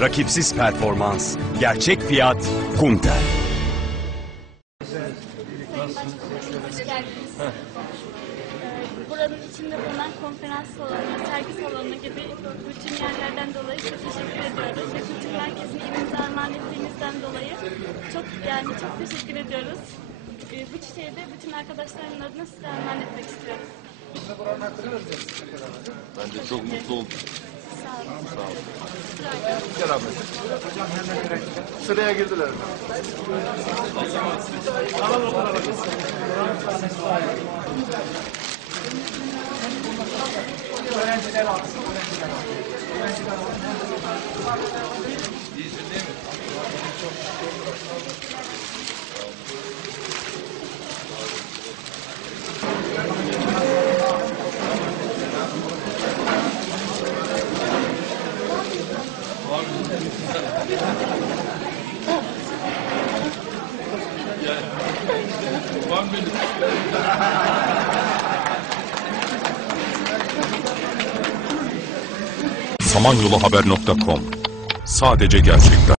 Rakipsiz performans, gerçek fiyat. Ee, Buranın içinde bulunan konferans salonu, sergi salonu gibi bütün yerlerden dolayı çok teşekkür ediyoruz. Ve kültür merkezini evimize armağan ettiğinizden dolayı çok yani çok teşekkür ediyoruz. Ee, Bu çiçeği de bütün arkadaşlarımın adına size armağan etmek istiyoruz. Ben de çok mutlu oldum. Sağ olun. Sağ olun. Gel abi. Sıraya girdiler. samanyoluhaber.com Sadece gerçekler.